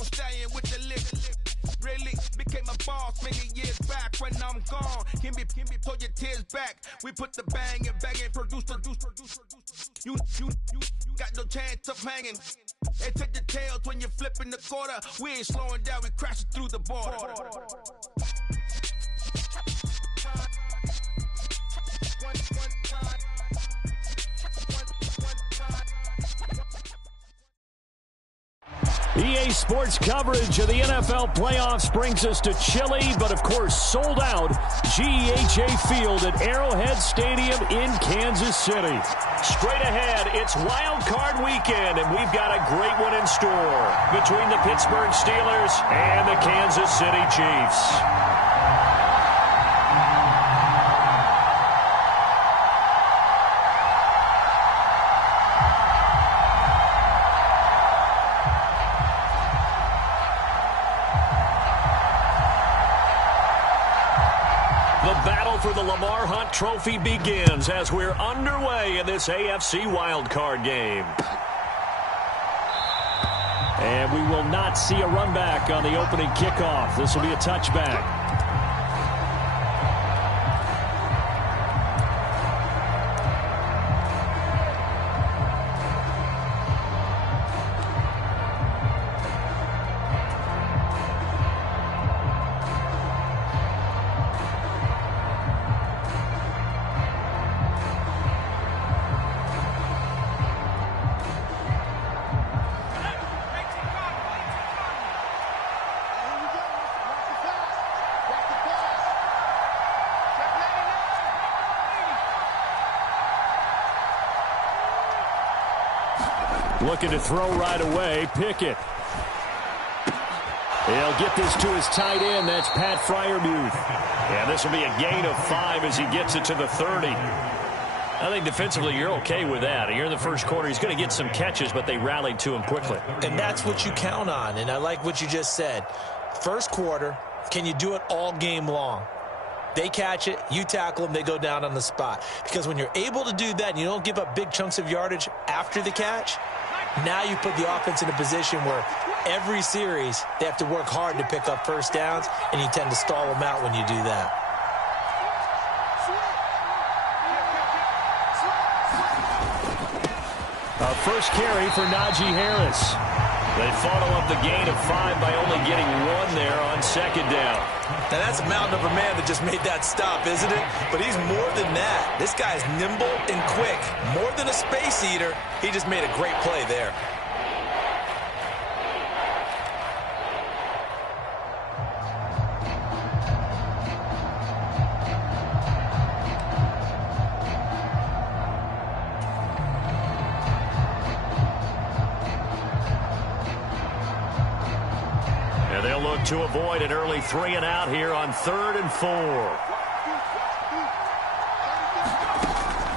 Stone Stallion with the lift. Really became a boss many years back. When I'm gone, can be pull your tears back. We put the bang and produce. You got no chance of hanging. They take the tails when you're flipping the quarter. We ain't slowing down, we crashing through the border. EA Sports coverage of the NFL playoffs brings us to chilly, but of course sold out GEHA Field at Arrowhead Stadium in Kansas City. Straight ahead, it's Wild Card Weekend, and we've got a great one in store between the Pittsburgh Steelers and the Kansas City Chiefs. For the Lamar Hunt Trophy begins as we're underway in this AFC wildcard game. And we will not see a run back on the opening kickoff. This will be a touchback. Looking to throw right away, Pickett. He'll get this to his tight end. That's Pat Freiermuth. And this will be a gain of 5 as he gets it to the 30. I think defensively you're okay with that. You're in the first quarter. He's going to get some catches, but they rallied to him quickly. And that's what you count on, and I like what you just said. First quarter, can you do it all game long? They catch it, you tackle them, they go down on the spot. Because when you're able to do that and you don't give up big chunks of yardage after the catch, now you put the offense in a position where every series they have to work hard to pick up first downs, and you tend to stall them out when you do that. A first carry for Najee Harris. They follow up the gain of 5 by only getting 1 there on second down. Now that's a mountain of a man that just made that stop, isn't it? But he's more than that. This guy's nimble and quick. More than a space eater, he just made a great play there. To avoid an early 3 and out here on 3rd and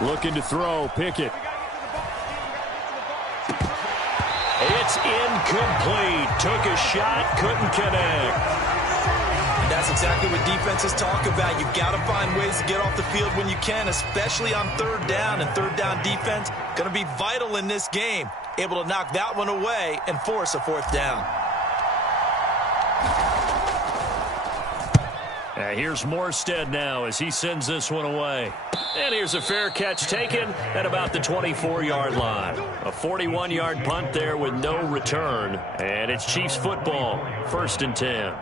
4. Looking to throw, Pickett. It's incomplete. Took a shot, couldn't connect. That's exactly what defenses talk about. You've got to find ways to get off the field when you can, especially on 3rd down. And 3rd down defense going to be vital in this game. Able to knock that one away and force a 4th down. Here's Morstead now as he sends this one away. And here's a fair catch taken at about the 24-yard line. A 41-yard punt there with no return. And it's Chiefs football, 1st and 10.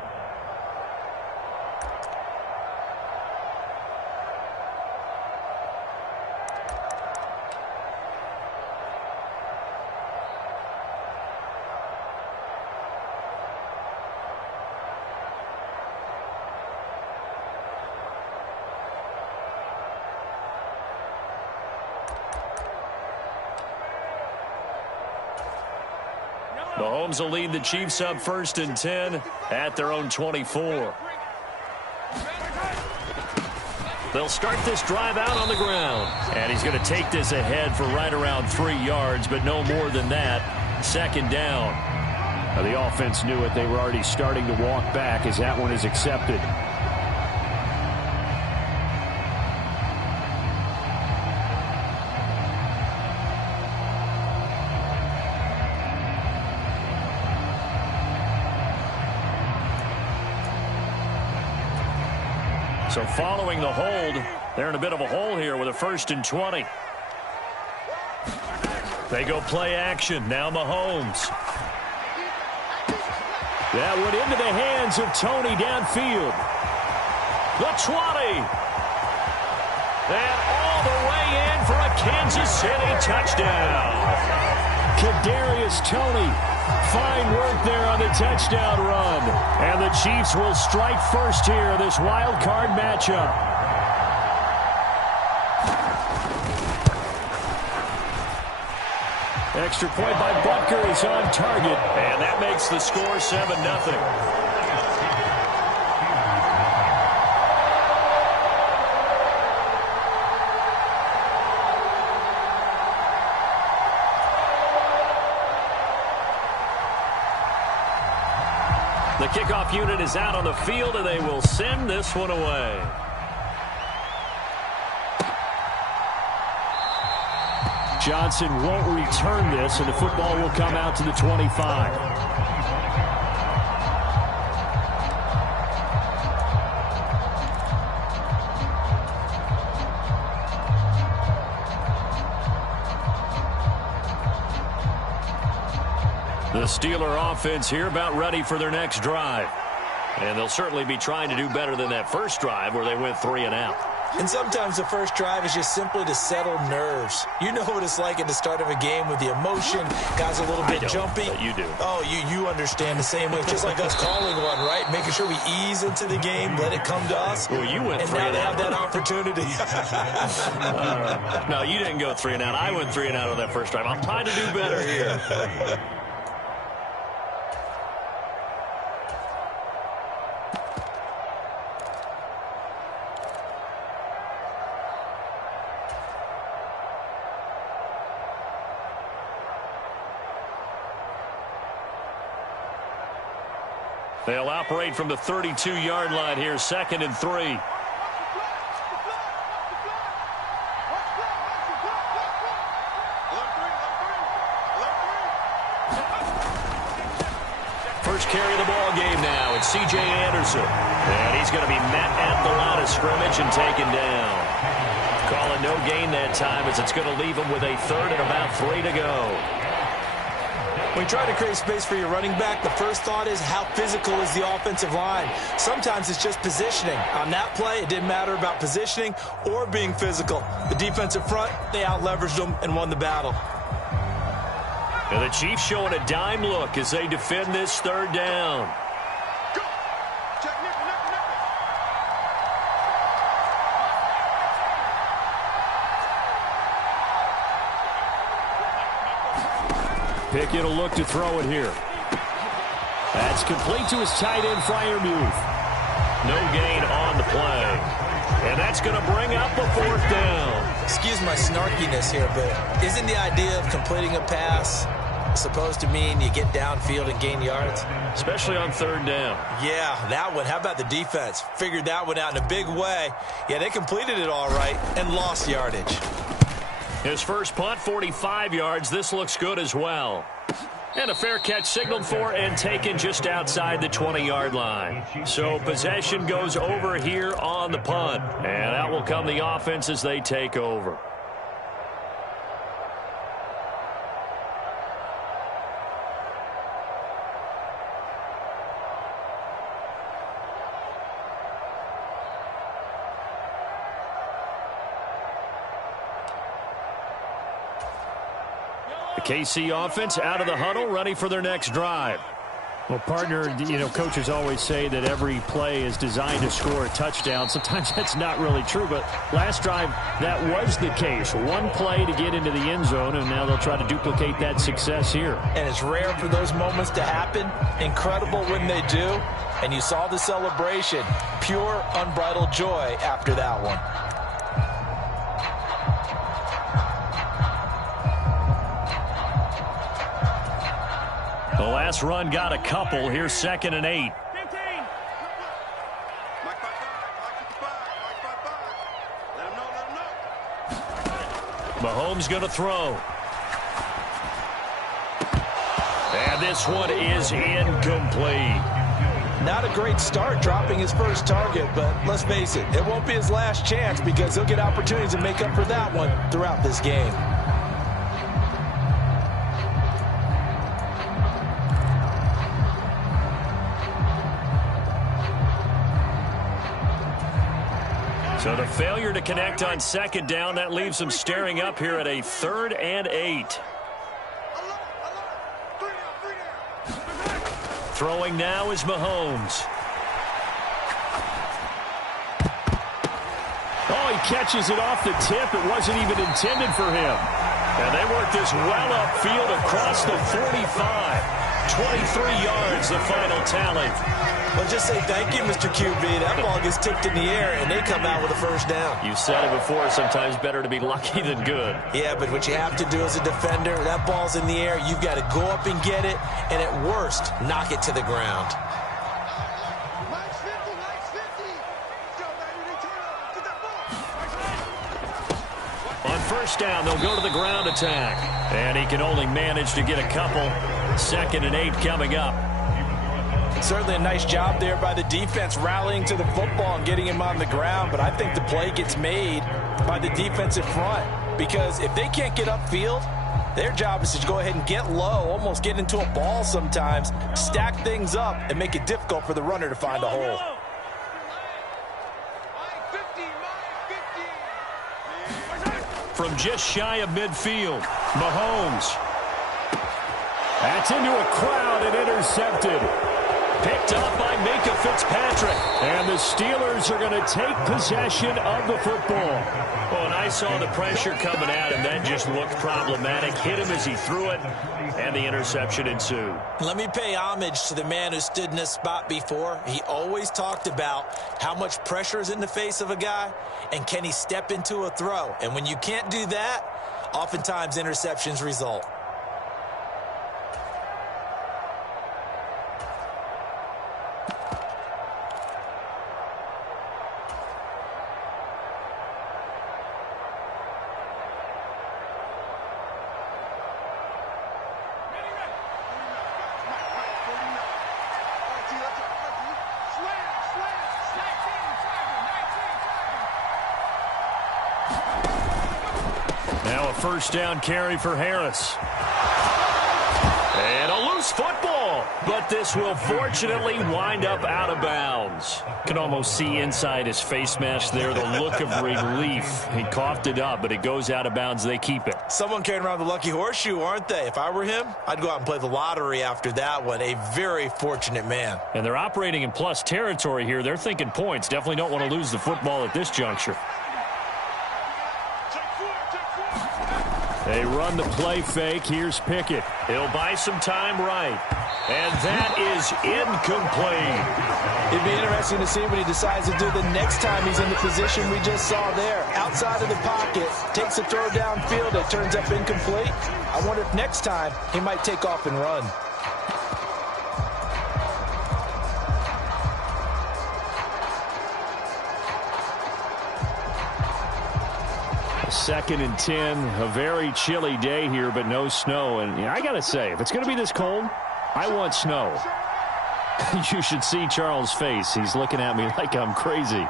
Mahomes will lead the Chiefs up 1st and 10 at their own 24. They'll start this drive out on the ground. And he's going to take this ahead for right around 3 yards, but no more than that. 2nd down. Now, the offense knew it. They were already starting to walk back as that one is accepted. So following the hold, they're in a bit of a hole here with a 1st and 20. They go play action. Now Mahomes. That went into the hands of Tony downfield. The 20. And all the way in for a Kansas City touchdown. Kadarius Toney. Fine work there on the touchdown run. And the Chiefs will strike first here, this wild card matchup. Extra point by Butker is on target, and that makes the score 7-0. The kickoff unit is out on the field, and they will send this one away. Johnson won't return this, and the football will come out to the 25. The Steeler offense here about ready for their next drive. And they'll certainly be trying to do better than that first drive where they went 3 and out. And sometimes the first drive is just simply to settle nerves. You know what it's like at the start of a game with the emotion. Guys a little bit jumpy. But you do. Oh, you understand the same way. It's just like us calling one, right? Making sure we ease into the game, let it come to us. Well, you went 3 and out. And now they have that opportunity. No, you didn't go 3 and out. I went 3 and out on that first drive. I'm trying to do better here. They'll operate from the 32-yard line here, 2nd and 3. First carry of the ball game now. It's C.J. Anderson. And he's going to be met at the line of scrimmage and taken down. Calling no gain that time as it's going to leave him with a 3rd and about 3 to go. When you try to create space for your running back, the first thought is how physical is the offensive line. Sometimes it's just positioning. On that play, it didn't matter about positioning or being physical. The defensive front, they out-leveraged them and won the battle. And the Chiefs showing a dime look as they defend this 3rd down. Pickett will look to throw it here. That's complete to his tight end, Freiermuth. No gain on the play. And that's going to bring up the 4th down. Excuse my snarkiness here, but isn't the idea of completing a pass supposed to mean you get downfield and gain yards? Especially on 3rd down. Yeah, that one. How about the defense? Figured that one out in a big way. Yeah, they completed it all right and lost yardage. His first punt, 45 yards. This looks good as well. And a fair catch signaled for and taken just outside the 20-yard line. So possession goes over here on the punt. And out will come the offense as they take over. The KC offense out of the huddle, ready for their next drive. Well, partner, coaches always say that every play is designed to score a touchdown. Sometimes that's not really true, but last drive, that was the case. One play to get into the end zone, and now they'll try to duplicate that success here. And it's rare for those moments to happen. Incredible when they do. And you saw the celebration. Pure, unbridled joy after that one. The last run got a couple. Here's 2nd and 8. Mahomes going to throw. And this one is incomplete. Not a great start dropping his first target, but let's face it, it won't be his last chance because he'll get opportunities to make up for that one throughout this game. So the failure to connect on second down, that leaves them staring up here at a 3rd and 8. Throwing now is Mahomes. Oh, he catches it off the tip. It wasn't even intended for him. And they work this well upfield across the 45. 23 yards, the final tally. Well, just say thank you, Mr. QB. That ball gets tipped in the air, and they come out with a first down. You said it before, sometimes better to be lucky than good. Yeah, but what you have to do as a defender, that ball's in the air, you've got to go up and get it, and at worst, knock it to the ground. On first down, they'll go to the ground attack. And he can only manage to get a couple. 2nd and 8 coming up. Certainly a nice job there by the defense rallying to the football and getting him on the ground, but I think the play gets made by the defensive front because if they can't get upfield, their job is to go ahead and get low, almost get into a ball sometimes, stack things up, and make it difficult for the runner to find a hole. From just shy of midfield, Mahomes. That's into a crowd and intercepted. Picked up by Minka Fitzpatrick. And the Steelers are going to take possession of the football. Oh, and I saw the pressure coming at him. That just looked problematic. Hit him as he threw it, and the interception ensued. Let me pay homage to the man who stood in this spot before. He always talked about how much pressure is in the face of a guy, and can he step into a throw. And when you can't do that, oftentimes interceptions result. Now a first down carry for Harris. And a loose football, but this will fortunately wind up out of bounds. Can almost see inside his face mask there the look of relief. He coughed it up, but it goes out of bounds. They keep it. Someone carrying around the lucky horseshoe, aren't they? If I were him, I'd go out and play the lottery after that one. A very fortunate man. And they're operating in plus territory here. They're thinking points. Definitely don't want to lose the football at this juncture. They run the play fake. Here's Pickett. He'll buy some time right. And that is incomplete. It'd be interesting to see what he decides to do the next time he's in the position we just saw there. Outside of the pocket, takes a throw downfield. It turns up incomplete. I wonder if next time he might take off and run. 2nd and 10, a very chilly day here, but no snow. And I got to say, if it's going to be this cold, I want snow. You should see Charles' face. He's looking at me like I'm crazy.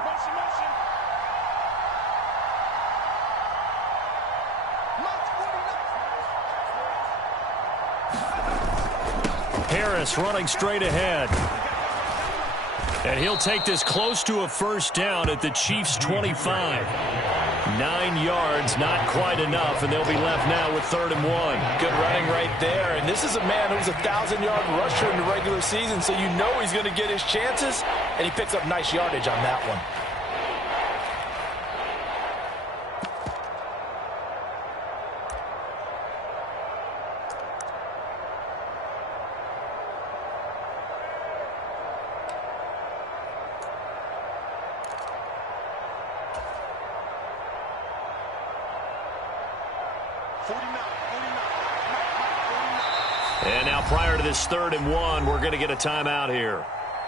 Harris running straight ahead. And he'll take this close to a first down at the Chiefs' 25. 9 yards, not quite enough, and they'll be left now with 3rd and 1. Good running right there. And this is a man who was a 1,000-yard rusher in the regular season, so you know he's going to get his chances, and he picks up nice yardage on that one. And now prior to this 3rd and 1, we're going to get a timeout here.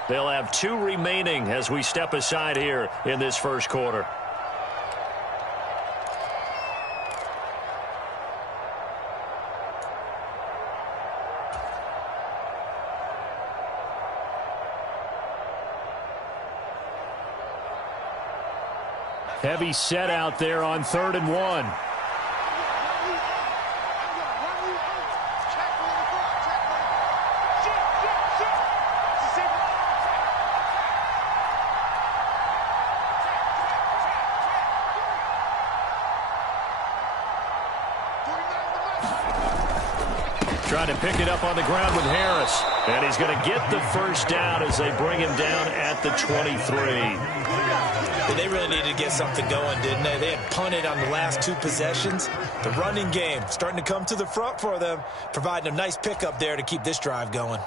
They'll have 2 remaining as we step aside here in this first quarter. Heavy set out there on 3rd and 1. Trying to pick it up on the ground with Harris. And he's going to get the first down as they bring him down at the 23. They really needed to get something going, didn't they? They had punted on the last 2 possessions. The running game starting to come to the front for them, providing a nice pickup there to keep this drive going.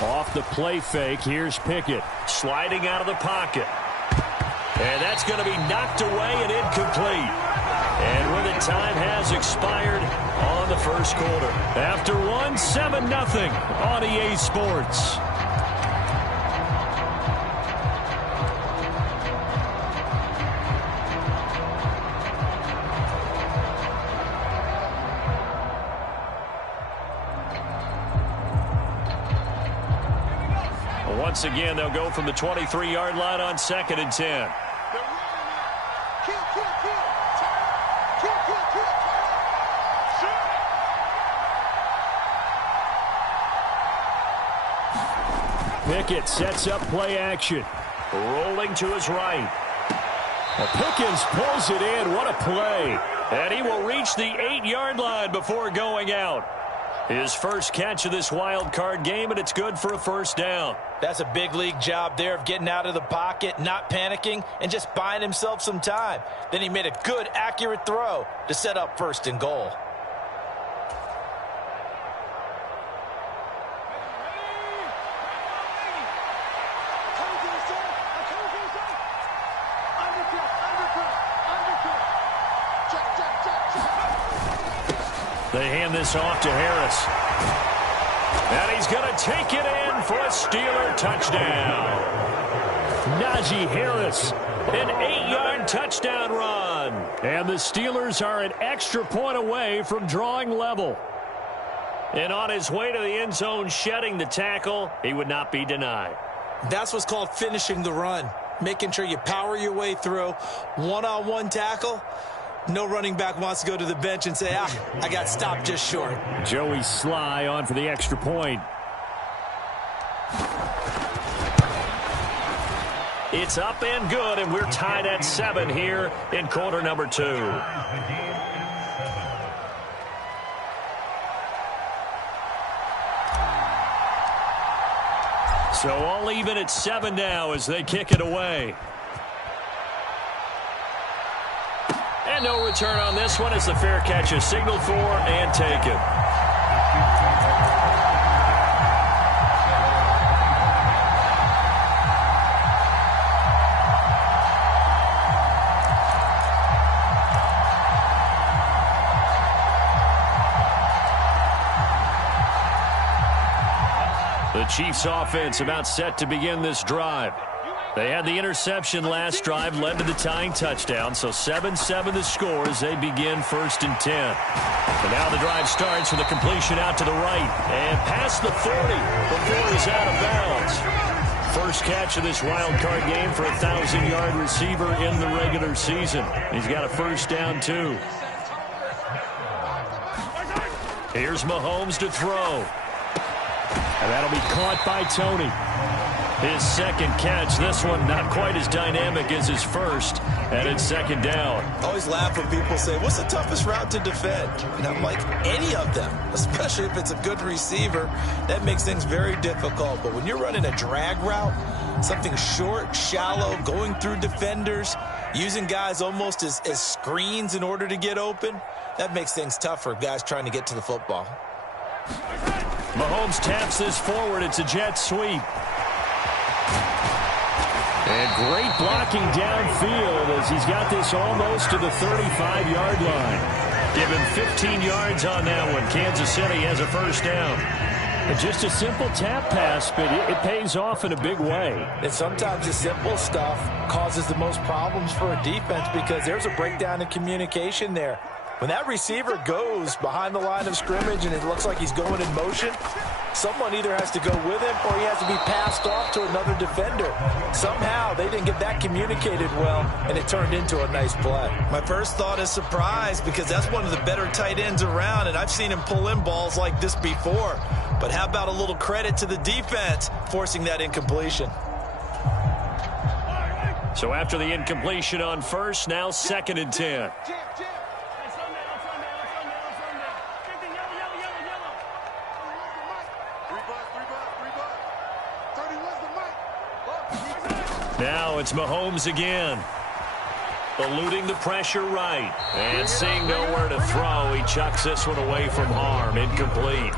Off the play fake, here's Pickett sliding out of the pocket. And that's going to be knocked away and incomplete. And when the time has expired on the first quarter. After 1, 7-0 on EA Sports. Once again, they'll go from the 23-yard line on 2nd and 10. Pickett sets up play action. Rolling to his right. Pickens pulls it in. What a play. And he will reach the 8-yard line before going out. His first catch of this wild card game, and it's good for a first down. That's a big league job there of getting out of the pocket, not panicking, and just buying himself some time. Then he made a good, accurate throw to set up 1st and goal. They hand this off to Harris. And he's going to take it in for a Steeler touchdown. Najee Harris, an 8-yard touchdown run. And the Steelers are an extra point away from drawing level. And on his way to the end zone, shedding the tackle, he would not be denied. That's what's called finishing the run. Making sure you power your way through. One-on-one tackle. No running back wants to go to the bench and say, I got stopped just short. Joey Sly on for the extra point. It's up and good, and we're tied at 7 here in quarter number 2. So all even at 7 now as they kick it away. And no return on this one as the fair catch is signaled for and taken. The Chiefs offense about set to begin this drive. They had the interception last drive, led to the tying touchdown, so 7-7 the score as they begin 1st and 10. And now the drive starts with a completion out to the right and past the 40 before he's out of bounds. First catch of this wild card game for a 1,000-yard receiver in the regular season. He's got a first down, too. Here's Mahomes to throw. And that'll be caught by Tony. His second catch, this one not quite as dynamic as his first, and it's 2nd down. I always laugh when people say, what's the toughest route to defend? And I'm like, any of them, especially if it's a good receiver, that makes things very difficult. But when you're running a drag route, something short, shallow, going through defenders, using guys almost as screens in order to get open, that makes things tough for guys trying to get to the football. Mahomes taps this forward. It's a jet sweep. And great blocking downfield as he's got this almost to the 35-yard line. Give him 15 yards on that one. Kansas City has a first down. Just a simple tap pass, but it pays off in a big way. And sometimes the simple stuff causes the most problems for a defense because there's a breakdown in communication there. When that receiver goes behind the line of scrimmage and it looks like he's going in motion, someone either has to go with him or he has to be passed off to another defender. Somehow they didn't get that communicated well, and it turned into a nice play. My first thought is surprise because that's one of the better tight ends around, and I've seen him pull in balls like this before. But how about a little credit to the defense forcing that incompletion? So after the incompletion on first, now 2nd and 10. Now it's Mahomes again. Eluding the pressure right. And seeing nowhere to throw, he chucks this one away from harm. Incomplete.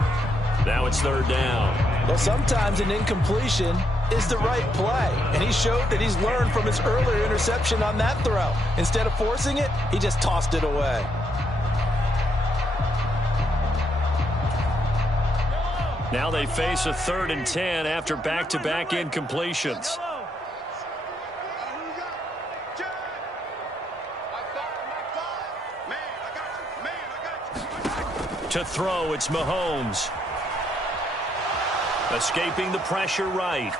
Now it's 3rd down. Well, sometimes an incompletion is the right play. And he showed that he's learned from his earlier interception on that throw. Instead of forcing it, he just tossed it away. Now they face a 3rd and 10 after back-to-back incompletions. To throw, it's Mahomes. Escaping the pressure right.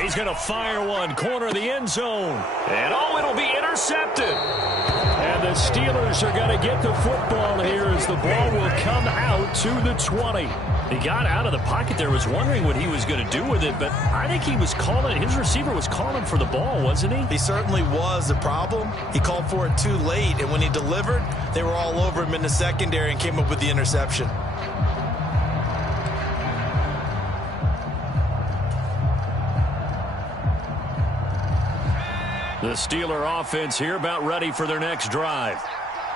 He's going to fire one, corner of the end zone. And it'll be intercepted. And the Steelers are going to get the football here as the ball will come out to the 20. He got out of the pocket there, was wondering what he was going to do with it, but I think he was calling, his receiver was calling for the ball, wasn't he? He certainly was. The problem, he called for it too late, and when he delivered, they were all over him in the secondary and came up with the interception. The Steeler offense here about ready for their next drive.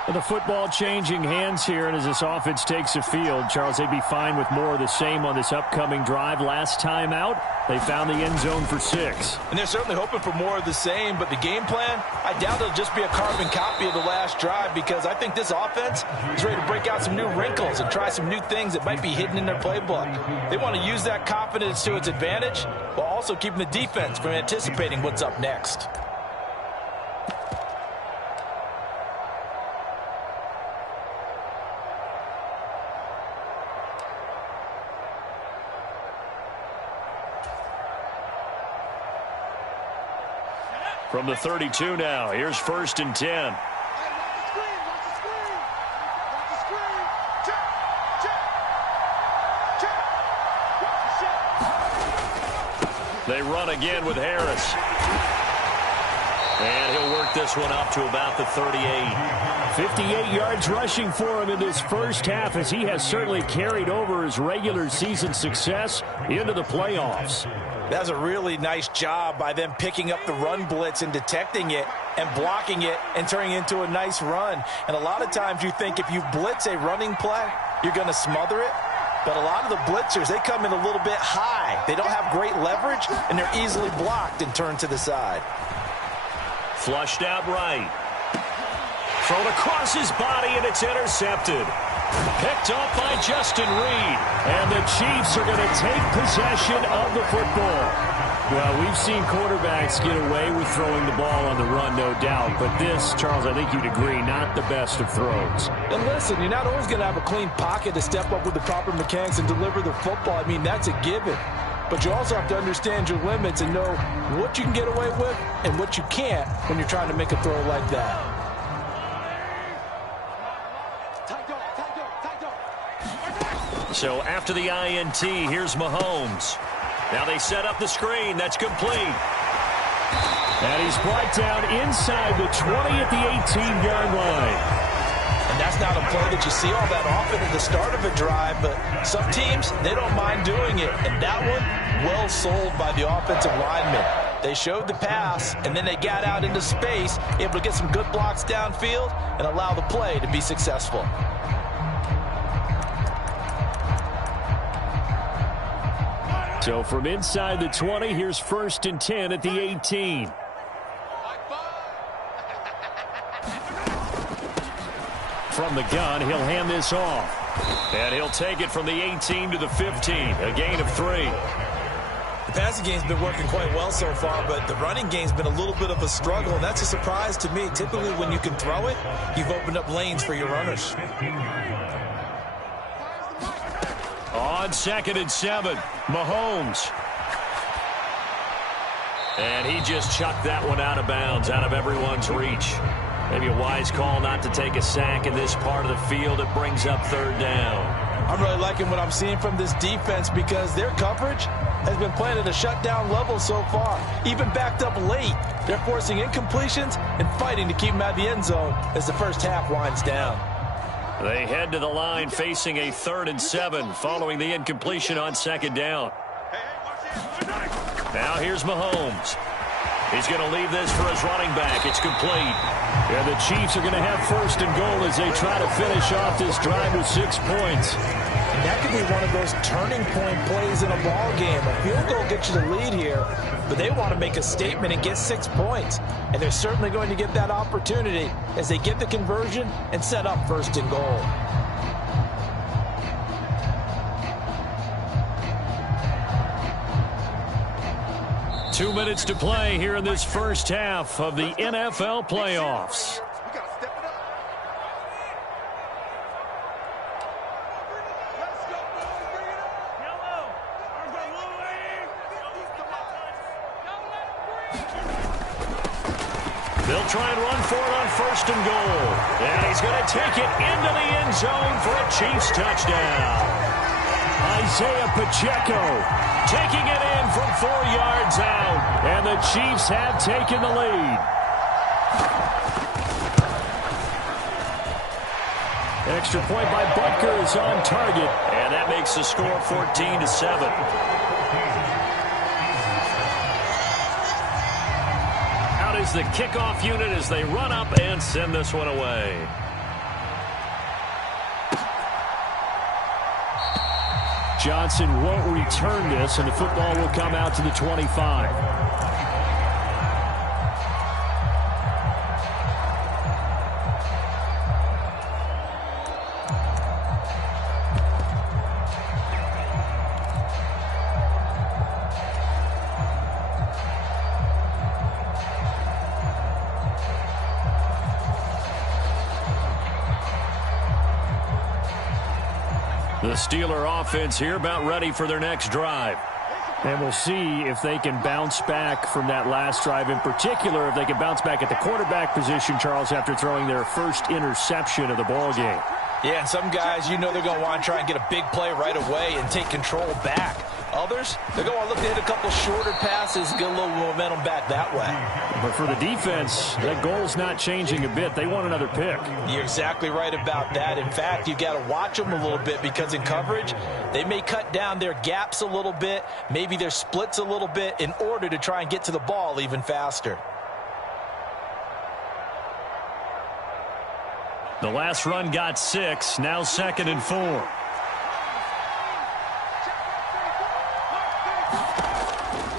With the football changing hands here, and as this offense takes the field, Charles, they'd be fine with more of the same on this upcoming drive. Last time out, they found the end zone for 6. And they're certainly hoping for more of the same, but the game plan, I doubt it'll just be a carbon copy of the last drive because I think this offense is ready to break out some new wrinkles and try some new things that might be hidden in their playbook. They want to use that confidence to its advantage while also keeping the defense from anticipating what's up next. From the 32 now, here's 1st and 10. They run again with Harris. And he'll work this one up to about the 38. 58 yards rushing for him in this first half as he has certainly carried over his regular season success into the playoffs. That's a really nice job by them picking up the run blitz and detecting it and blocking it and turning it into a nice run. And a lot of times you think if you blitz a running play, you're going to smother it. But a lot of the blitzers, they come in a little bit high. They don't have great leverage, and they're easily blocked and turned to the side. Flushed out right. Thrown across his body, and it's intercepted. Picked off by Justin Reed. And the Chiefs are going to take possession of the football. Well, we've seen quarterbacks get away with throwing the ball on the run, no doubt. But this, Charles, I think you'd agree, not the best of throws. And listen, you're not always going to have a clean pocket to step up with the proper mechanics and deliver the football. I mean, that's a given. But you also have to understand your limits and know what you can get away with and what you can't when you're trying to make a throw like that. So after the INT, here's Mahomes. Now they set up the screen. That's complete. And he's brought down inside the 20 at the 18-yard line. And that's not a play that you see all that often at the start of a drive, but some teams, they don't mind doing it. And that one, well sold by the offensive lineman. They showed the pass, and then they got out into space, able to get some good blocks downfield and allow the play to be successful. So from inside the 20, here's 1st and 10 at the 18. From the gun, he'll hand this off. And he'll take it from the 18 to the 15, a gain of 3. The passing game's been working quite well so far, but the running game's been a little bit of a struggle, and that's a surprise to me. Typically, when you can throw it, you've opened up lanes for your runners. On 2nd and 7, Mahomes. And he just chucked that one out of bounds, out of everyone's reach. Maybe a wise call not to take a sack in this part of the field. It brings up 3rd down. I'm really liking what I'm seeing from this defense because their coverage has been playing at a shutdown level so far. Even backed up late, they're forcing incompletions and fighting to keep them out of the end zone as the first half winds down. They head to the line facing a 3rd and 7 following the incompletion on 2nd down. Now here's Mahomes. He's going to leave this for his running back. It's complete. And the Chiefs are going to have 1st and goal as they try to finish off this drive with 6 points. And that could be one of those turning point plays in a ball game. A field goal gets you the lead here, but they want to make a statement and get 6 points. And they're certainly going to get that opportunity as they get the conversion and set up 1st and goal. Two minutes to play here in this first half of the NFL playoffs. They'll try and run for it on 1st and goal. And he's going to take it into the end zone for a Chiefs touchdown. Isaiah Pacheco taking it in from 4 yards out. And the Chiefs have taken the lead. Extra point by Butker is on target. And that makes the score 14-7. Out is the kickoff unit as they run up and send this one away. Johnson won't return this, and the football will come out to the 25. The Steeler offense here about ready for their next drive. And we'll see if they can bounce back from that last drive. In particular, if they can bounce back at the quarterback position, Charles, after throwing their first interception of the ball game. Yeah, and some guys, you know they're going to want to try and get a big play right away and take control back. Others, they're going to look to hit a couple shorter passes, get a little momentum back that way. But for the defense, that goal's not changing a bit. They want another pick. You're exactly right about that. In fact, you got to watch them a little bit because in coverage, they may cut down their gaps a little bit, maybe their splits a little bit in order to try and get to the ball even faster. The last run got 6, now 2nd and 4.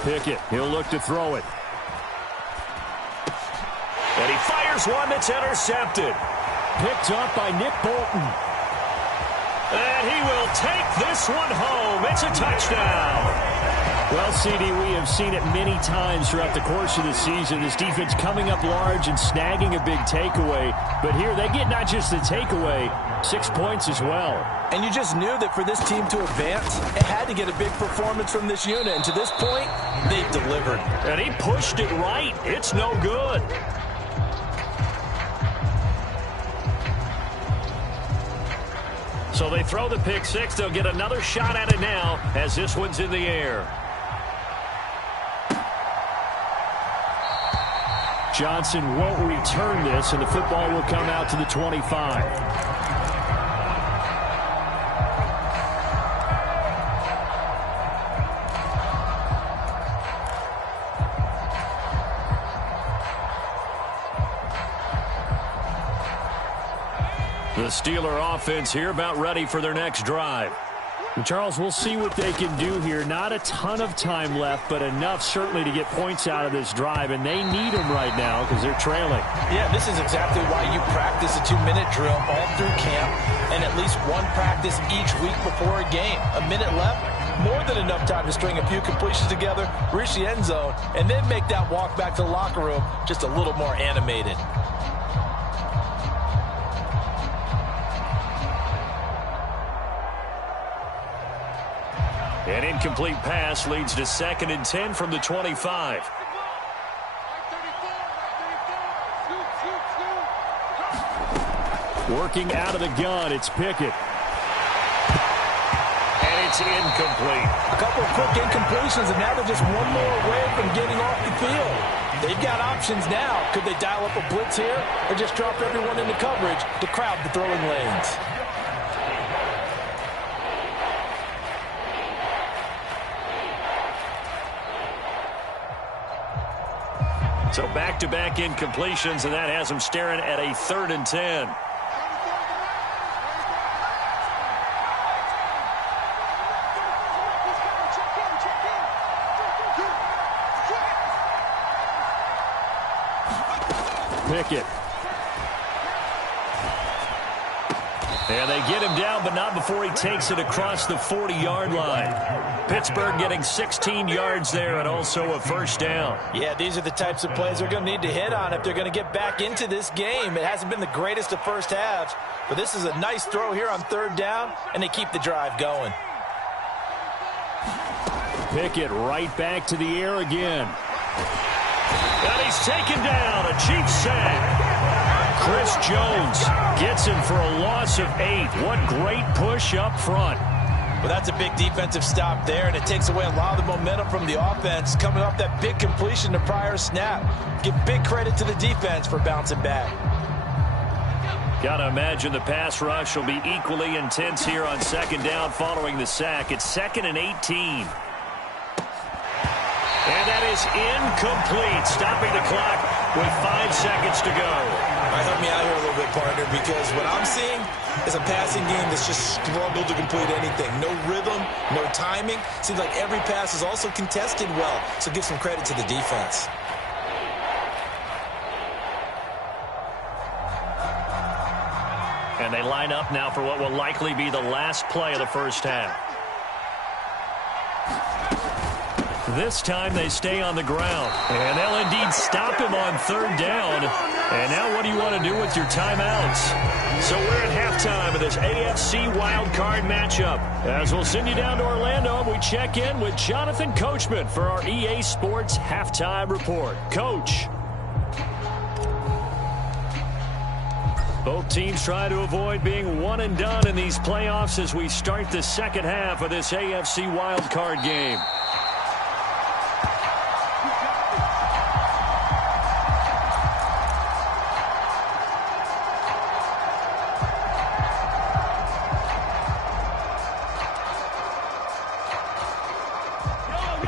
Pickett, he'll look to throw it. And he fires one that's intercepted. Picked up by Nick Bolton. And he will take this one home. It's a touchdown. Well, CD, we have seen it many times throughout the course of the season. This defense coming up large and snagging a big takeaway. But here they get not just the takeaway, 6 points as well. And you just knew that for this team to advance, it had to get a big performance from this unit. And to this point, they've delivered. And he pushed it right. It's no good. So they throw the pick six. They'll get another shot at it now as this one's in the air. Johnson won't return this, and the football will come out to the 25. The Steeler offense here about ready for their next drive. And Charles, we'll see what they can do here. Not a ton of time left, but enough certainly to get points out of this drive, and they need them right now because they're trailing. Yeah, this is exactly why you practice a 2-minute drill all through camp and at least one practice each week before a game. A minute left, more than enough time to string a few completions together, reach the end zone, and then make that walk back to the locker room just a little more animated. An incomplete pass leads to 2nd and 10 from the 25. Working out of the gun, it's Pickett. And it's incomplete. A couple of quick incompletions, and now they're just one more away from getting off the field. They've got options now. Could they dial up a blitz here or just drop everyone into coverage to crowd the throwing lanes? So back-to-back incompletions, and that has them staring at a 3rd and 10. Pickett. And they get him down, but not before he takes it across the 40-yard line. Pittsburgh getting 16 yards there and also a 1st down. Yeah, these are the types of plays they're going to need to hit on if they're going to get back into this game. It hasn't been the greatest of first halves, but this is a nice throw here on 3rd down, and they keep the drive going. Pickett right back to the air again. And he's taken down, a Chiefs sack. Chris Jones gets him for a loss of 8. What great push up front. Well, that's a big defensive stop there, and it takes away a lot of the momentum from the offense coming off that big completion the prior snap. Give big credit to the defense for bouncing back. Got to imagine the pass rush will be equally intense here on 2nd down following the sack. It's 2nd and 18. And that is incomplete, stopping the clock with 5 seconds to go. All right, help me out here a little bit, partner, because what I'm seeing is a passing game that's just struggled to complete anything. No rhythm, no timing. Seems like every pass is also contested well, so give some credit to the defense. And they line up now for what will likely be the last play of the 1st half. This time they stay on the ground. And they'll indeed stop him on 3rd down. And now what do you want to do with your timeouts? So we're at halftime of this AFC wildcard matchup. As we'll send you down to Orlando, and we check in with Jonathan Coachman for our EA Sports Halftime Report. Coach. Both teams try to avoid being one and done in these playoffs as we start the 2nd half of this AFC wildcard game.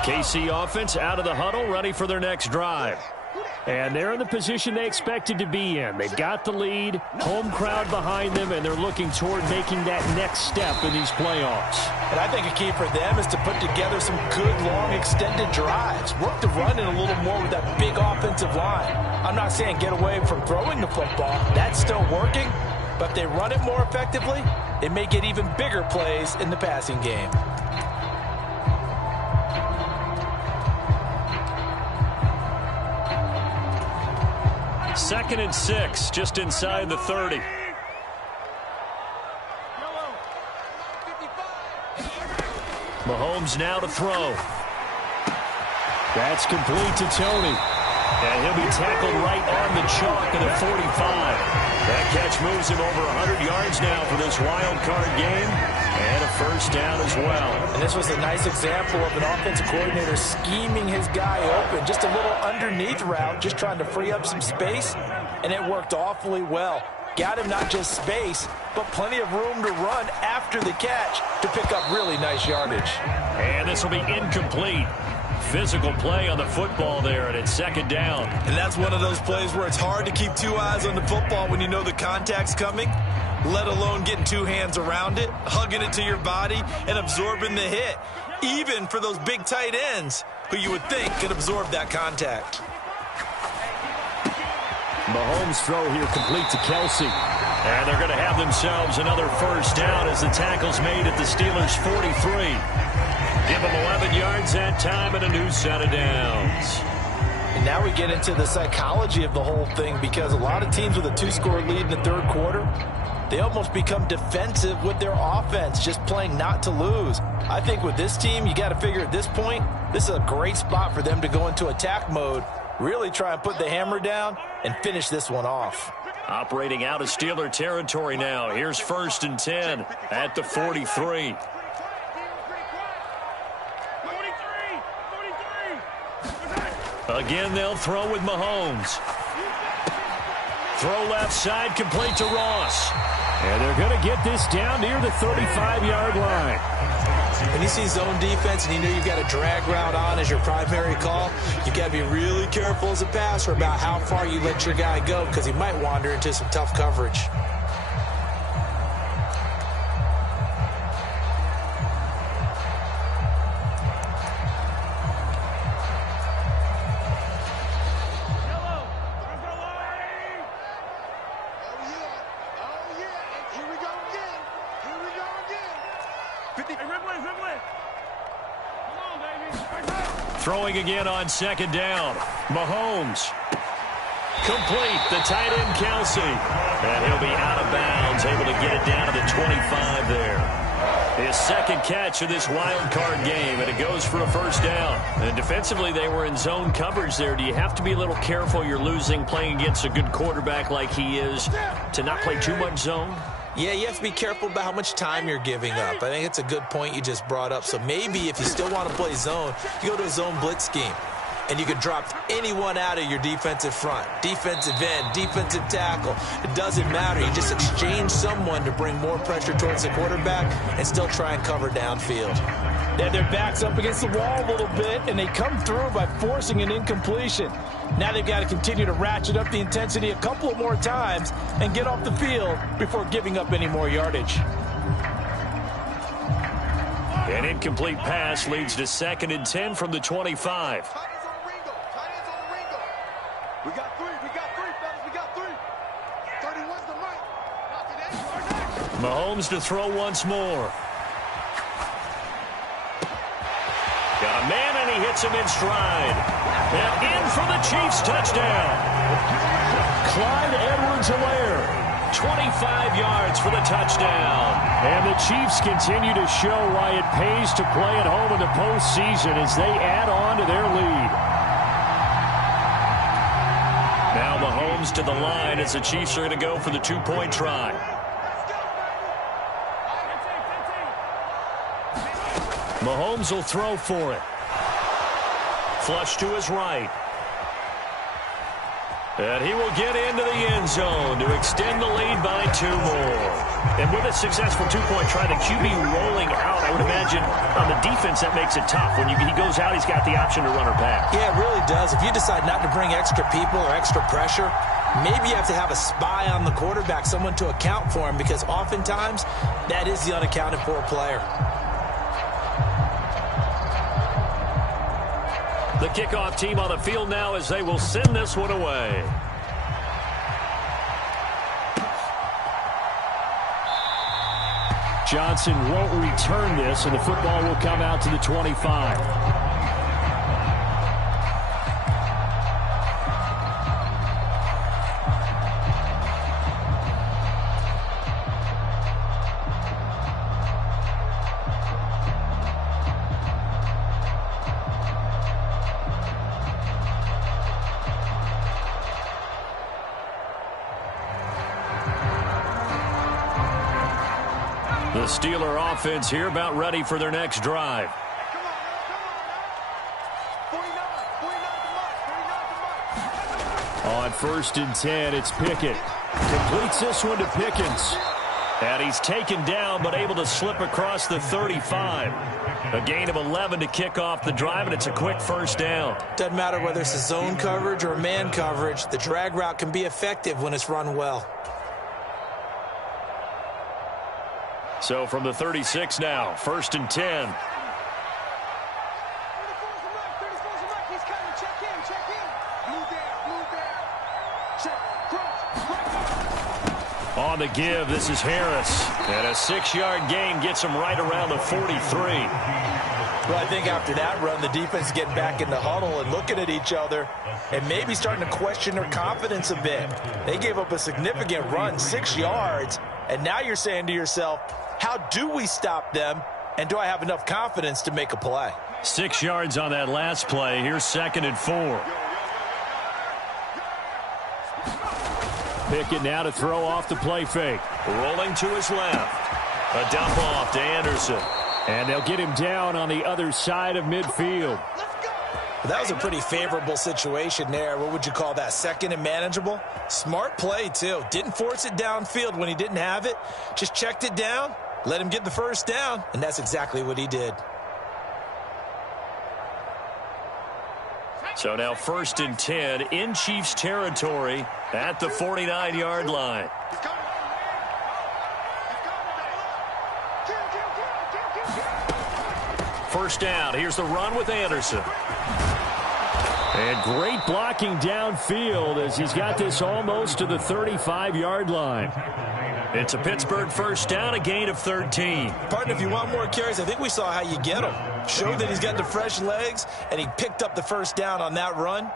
KC offense out of the huddle, ready for their next drive. And they're in the position they expected to be in. They've got the lead, home crowd behind them, and they're looking toward making that next step in these playoffs. And I think a key for them is to put together some good, long, extended drives. Work the run in a little more with that big offensive line. I'm not saying get away from throwing the football. That's still working. But if they run it more effectively, it may get even bigger plays in the passing game. Second and 6, just inside the 30. Mahomes now to throw. That's complete to Tony. And he'll be tackled right on the chalk of the 45. That catch moves him over 100 yards now for this wild card game. And a 1st down as well. And this was a nice example of an offensive coordinator scheming his guy open. Just a little underneath route, just trying to free up some space. And it worked awfully well. Got him not just space, but plenty of room to run after the catch to pick up really nice yardage. And this will be incomplete. physical play on the football there, and it's second down. And that's one of those plays where it's hard to keep two eyes on the football when you know the contact's coming, let alone getting two hands around it, hugging it to your body, and absorbing the hit, even for those big tight ends who you would think could absorb that contact. Mahomes' throw here complete to Kelsey. And they're going to have themselves another first down as the tackle's made at the Steelers' 43. Give them 11 yards that time and a new set of downs. And now we get into the psychology of the whole thing, because a lot of teams with a two-score lead in the third quarter, they almost become defensive with their offense, just playing not to lose. I think with this team, you got to figure at this point, this is a great spot for them to go into attack mode, really try and put the hammer down and finish this one off. Operating out of Steeler territory now. Here's 1st and 10 at the 43. Again, they'll throw with Mahomes. Throw left side, complete to Ross. And they're going to get this down near the 35-yard line. When you see zone defense and you know you've got a drag route on as your primary call, you've got to be really careful as a passer about how far you let your guy go, because he might wander into some tough coverage. Throwing again on second down. Mahomes. Complete. The tight end, Kelsey. And he'll be out of bounds, able to get it down to the 25 there. His second catch of this wild card game, and it goes for a first down. And defensively, they were in zone coverage there. Do you have to be a little careful? You're losing playing against a good quarterback like he is to not play too much zone? Yeah, you have to be careful about how much time you're giving up. I think it's a good point you just brought up. So maybe if you still want to play zone, you go to a zone blitz scheme. And you can drop anyone out of your defensive front. Defensive end, defensive tackle. It doesn't matter. You just exchange someone to bring more pressure towards the quarterback and still try and cover downfield. They have their backs up against the wall a little bit, and they come through by forcing an incompletion. Now they've got to continue to ratchet up the intensity a couple of more times and get off the field before giving up any more yardage. An incomplete pass leads to 2nd and 10 from the 25. We got three, fellas, we got three. 31's the mic. Mahomes to throw once more. Got a man, and he hits him in stride. And in for the Chiefs touchdown. Clyde Edwards-Helaire, 25 yards for the touchdown. And the Chiefs continue to show why it pays to play at home in the postseason as they add on to their lead. Now Mahomes to the line as the Chiefs are going to go for the two-point try. Mahomes will throw for it. Flush to his right. And he will get into the end zone to extend the lead by 2 more. And with a successful two-point try, the QB rolling out, I would imagine on the defense that makes it tough. When he goes out, he's got the option to run or pass. Yeah, it really does. If you decide not to bring extra people or extra pressure, maybe you have to have a spy on the quarterback, someone to account for him, because oftentimes that is the unaccounted for player. The kickoff team on the field now as they will send this one away. Johnson won't return this, and the football will come out to the 25. The Steeler offense here about ready for their next drive. On 1st and 10, it's Pickett. Completes this one to Pickens. And he's taken down, but able to slip across the 35. A gain of 11 to kick off the drive, and it's a quick first down. Doesn't matter whether it's a zone coverage or a man coverage. The drag route can be effective when it's run well. So from the 36 now, 1st and 10. On the give, this is Harris. And a 6-yard gain gets him right around the 43. Well, I think after that run, the defense is getting back in the huddle and looking at each other and maybe starting to question their confidence a bit. They gave up a significant run, 6 yards, and now you're saying to yourself, how do we stop them, and do I have enough confidence to make a play? 6 yards on that last play. Here's 2nd and 4. Pickett now to throw off the play fake. Rolling to his left. A dump off to Anderson. And they'll get him down on the other side of midfield. That was a pretty favorable situation there. What would you call that? 2nd and manageable? Smart play, too. Didn't force it downfield when he didn't have it. Just checked it down, let him get the first down, and that's exactly what he did. So now 1st and 10 in Chiefs territory at the 49-yard line. First down. Here's the run with Anderson. And great blocking downfield as he's got this almost to the 35-yard line. It's a Pittsburgh first down, a gain of 13. Partner, if you want more carries, I think we saw how you get him. Showed that he's got the fresh legs, and he picked up the first down on that run.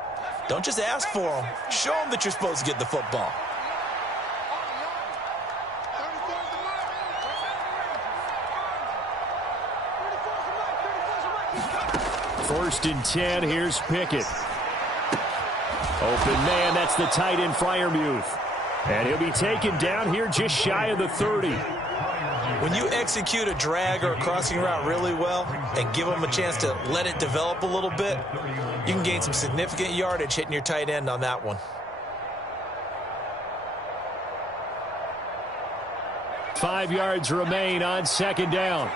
Don't just ask for him. Show him that you're supposed to get the football. First and 10, here's Pickett. Open man, that's the tight end Freiermuth. And he'll be taken down here just shy of the 30. When you execute a drag or a crossing route really well and give them a chance to let it develop a little bit, you can gain some significant yardage hitting your tight end on that one. 5 yards remain on 2nd down.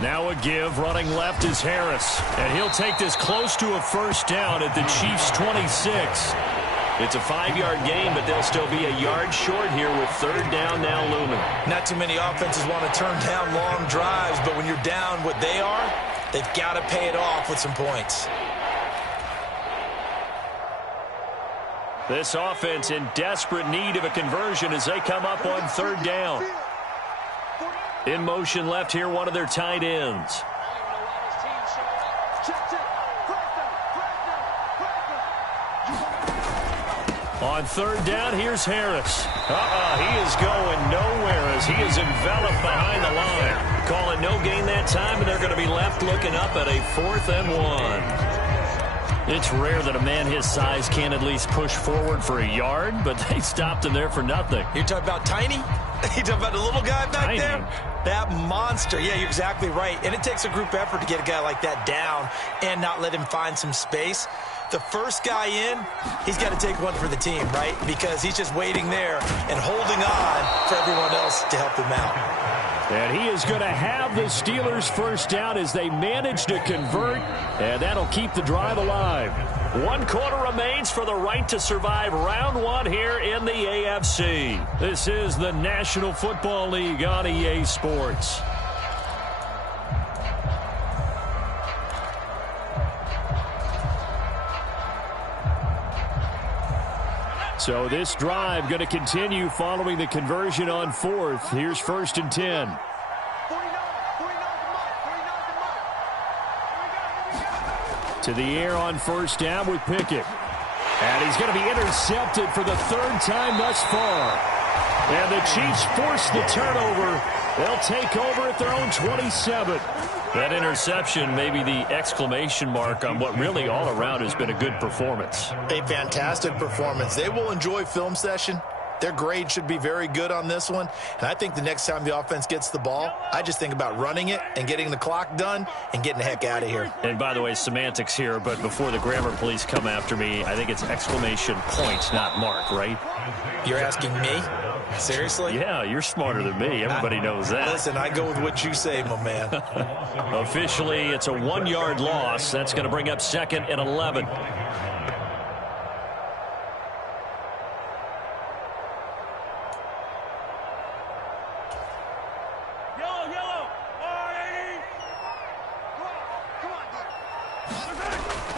Now a give, running left is Harris. And he'll take this close to a first down at the Chiefs' 26. It's a 5-yard gain, but they'll still be a yard short here with 3rd down now looming. Not too many offenses want to turn down long drives, but when you're down what they are, they've got to pay it off with some points. This offense in desperate need of a conversion as they come up on 3rd down. In motion left here, one of their tight ends. On 3rd down, here's Harris. He is going nowhere as he is enveloped behind the line. Calling no gain that time, and they're going to be left looking up at a 4th and 1. It's rare that a man his size can't at least push forward for a yard, but they stopped him there for nothing. You're talking about Tiny? You talking about the little guy back there? That monster. Yeah, you're exactly right. And it takes a group effort to get a guy like that down and not let him find some space. The first guy in, he's got to take one for the team, right? Because he's just waiting there and holding on for everyone else to help him out. And he is going to have the Steelers first down as they manage to convert, and that'll keep the drive alive. 1 quarter remains for the right to survive round 1 here in the AFC. This is the National Football League on EA Sports. So this drive going to continue following the conversion on 4th. Here's 1st and 10. To the air on 1st down with Pickett. And he's going to be intercepted for the 3rd time thus far. And the Chiefs force the turnover. They'll take over at their own 27. That interception may be the exclamation mark on what really all around has been a good performance. A fantastic performance. They will enjoy film session. Their grade should be very good on this one. And I think the next time the offense gets the ball, I just think about running it and getting the clock done and getting the heck out of here. And by the way, semantics here, but before the grammar police come after me, I think it's exclamation point, not mark, right? You're asking me? Seriously? Yeah, you're smarter than me. Everybody knows that. Listen, I go with what you say, my man. Officially, it's a 1-yard loss. That's going to bring up 2nd and 11.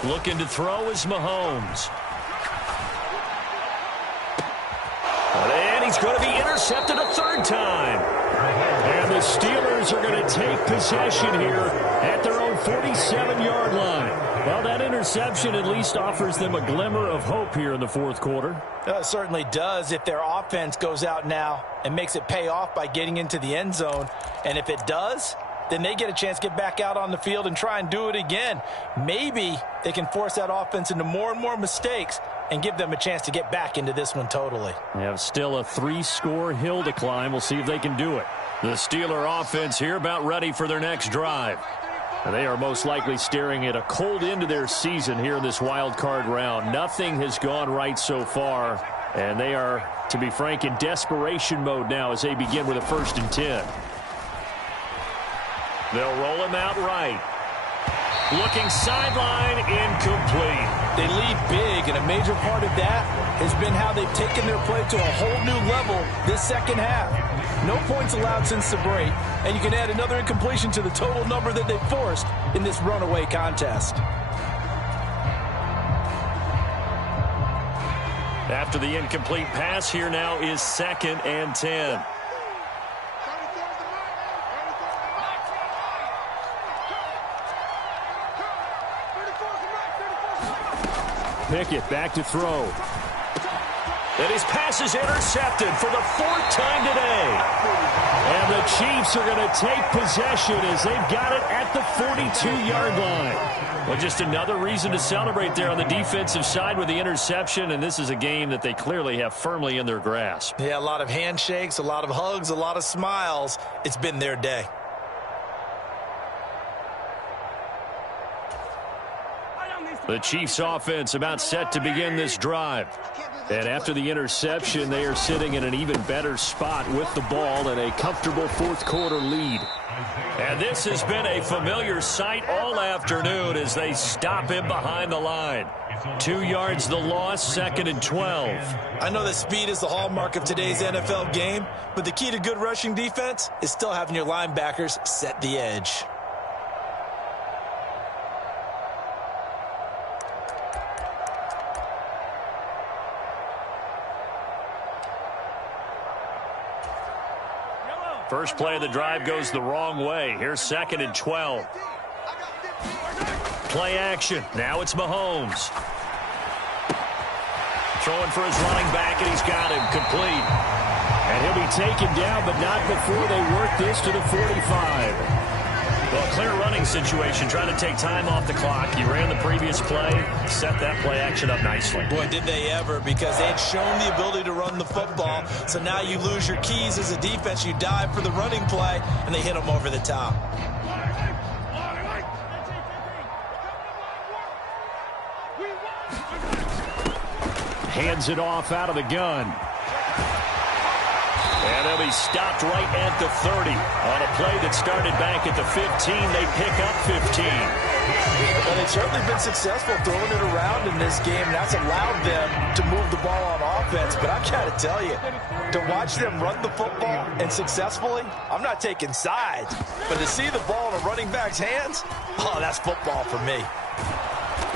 Looking to throw is Mahomes. And he's going to be intercepted a 3rd time. And the Steelers are going to take possession here at their own 47-yard line. Well, that interception at least offers them a glimmer of hope here in the 4th quarter. It certainly does if their offense goes out now and makes it pay off by getting into the end zone. And if it does, then they get a chance to get back out on the field and try and do it again. Maybe they can force that offense into more and more mistakes and give them a chance to get back into this one totally. They have still a 3-score hill to climb. We'll see if they can do it. The Steeler offense here about ready for their next drive. And they are most likely staring at a cold end to their season here in this wild card round. Nothing has gone right so far, and they are, to be frank, in desperation mode now as they begin with a 1st and 10. They'll roll him out right. Looking sideline, incomplete. They lead big, and a major part of that has been how they've taken their play to a whole new level this second half. No points allowed since the break, and you can add another incompletion to the total number that they forced in this runaway contest. After the incomplete pass, here now is 2nd and 10. Pickett back to throw. And his pass is intercepted for the 4th time today. And the Chiefs are going to take possession as they've got it at the 42-yard line. Well, just another reason to celebrate there on the defensive side with the interception, and this is a game that they clearly have firmly in their grasp. Yeah, a lot of handshakes, a lot of hugs, a lot of smiles. It's been their day. The Chiefs offense about set to begin this drive. And after the interception, they are sitting in an even better spot with the ball and a comfortable 4th quarter lead. And this has been a familiar sight all afternoon as they stop him behind the line. 2 yards the loss, 2nd and 12. I know that speed is the hallmark of today's NFL game, but the key to good rushing defense is still having your linebackers set the edge. First play of the drive goes the wrong way. Here's 2nd and 12. Play action. Now it's Mahomes. Throwing for his running back, and he's got him complete. And he'll be taken down, but not before they work this to the 45. Well, clear running situation, trying to take time off the clock. You ran the previous play, set that play action up nicely. Boy, did they ever, because they had shown the ability to run the football. So now you lose your keys as a defense. You dive for the running play, and they hit them over the top. Hands it off out of the gun. And they'll be stopped right at the 30. On a play that started back at the 15, they pick up 15. Well, they've certainly been successful throwing it around in this game. That's allowed them to move the ball on offense. But I've got to tell you, to watch them run the football and successfully, I'm not taking sides. But to see the ball in a running back's hands, oh, that's football for me.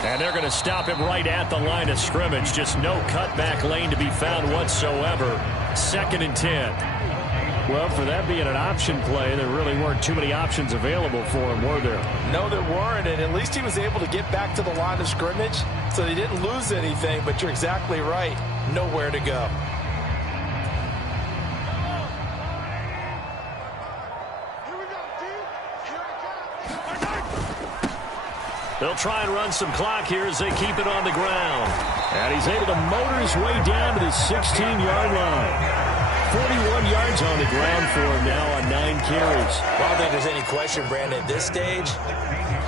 And they're going to stop him right at the line of scrimmage. Just no cutback lane to be found whatsoever. 2nd and 10. Well, for that being an option play, there really weren't too many options available for him, were there? No, there weren't, and at least he was able to get back to the line of scrimmage, so they didn't lose anything, but you're exactly right. Nowhere to go. They'll try and run some clock here as they keep it on the ground. And he's able to motor his way down to the 16-yard line. 41 yards on the ground for him now on 9 carries. Well, I don't think there's any question, Brandon, at this stage,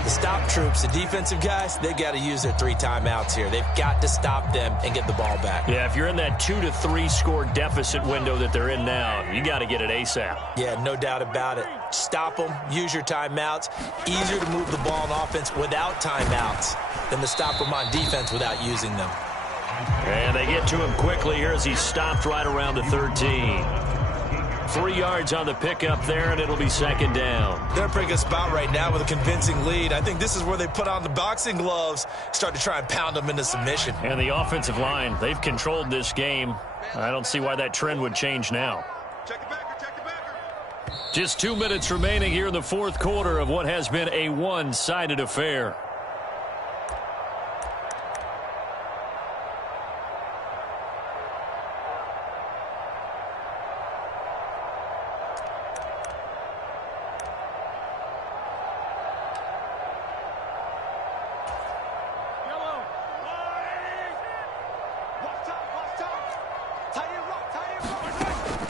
the stop troops, the defensive guys, they've got to use their 3 timeouts here. They've got to stop them and get the ball back. Yeah, if you're in that 2 to 3 score deficit window that they're in now, you got to get it ASAP. Yeah, no doubt about it. Stop them, use your timeouts. Easier to move the ball on offense without timeouts than to stop them on defense without using them. And they get to him quickly here as he's stopped right around the 13. 3 yards on the pickup there, and it'll be second down. They're in a pretty good spot right now with a convincing lead. I think this is where they put on the boxing gloves, start to try and pound them into submission. And the offensive line, they've controlled this game. I don't see why that trend would change now. Check it back. Just 2 minutes remaining here in the fourth quarter of what has been a one-sided affair.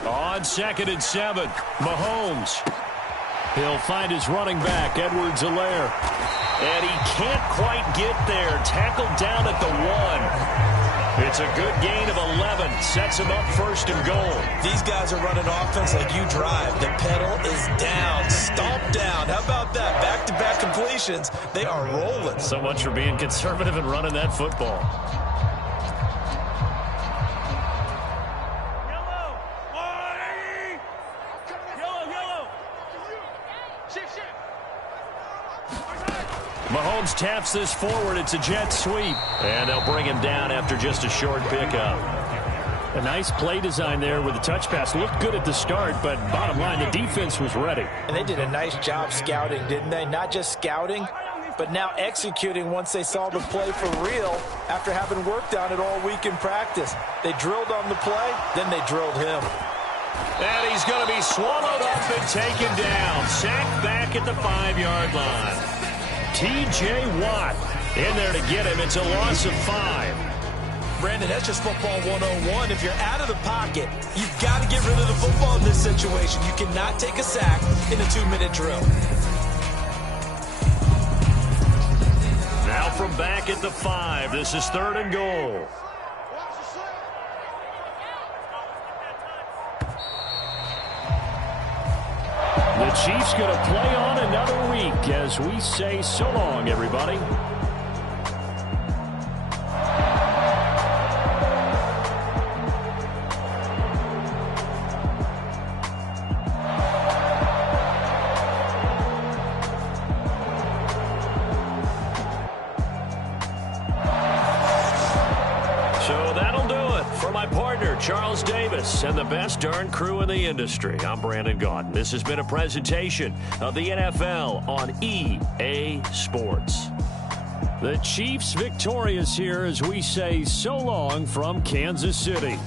On 2nd and 7, Mahomes. He'll find his running back, Edwards-Helaire. And he can't quite get there. Tackled down at the 1. It's a good gain of 11. Sets him up 1st and goal. These guys are running offense like you drive. The pedal is down. Stomp down. How about that? Back-to-back completions. They are rolling. So much for being conservative and running that football. Mahomes taps this forward. It's a jet sweep. And they'll bring him down after just a short pickup. A nice play design there with the touch pass. Looked good at the start, but bottom line, the defense was ready. And they did a nice job scouting, didn't they? Not just scouting, but now executing once they saw the play for real after having worked on it all week in practice. They drilled on the play, then they drilled him. And he's going to be swallowed up and taken down. Sacked back at the 5-yard line. T.J. Watt in there to get him. It's a loss of 5. Brandon, that's just football 101. If you're out of the pocket, you've got to get rid of the football in this situation. You cannot take a sack in a 2-minute drill. Now from back at the 5, this is 3rd and goal. The Chiefs going to play on another week as we say so long, everybody. So that'll do it for my partner, Charles Davis, and the best darn crew in the industry. I'm Brandon Gaudin. This has been a presentation of the NFL on EA Sports. The Chiefs victorious here as we say so long from Kansas City.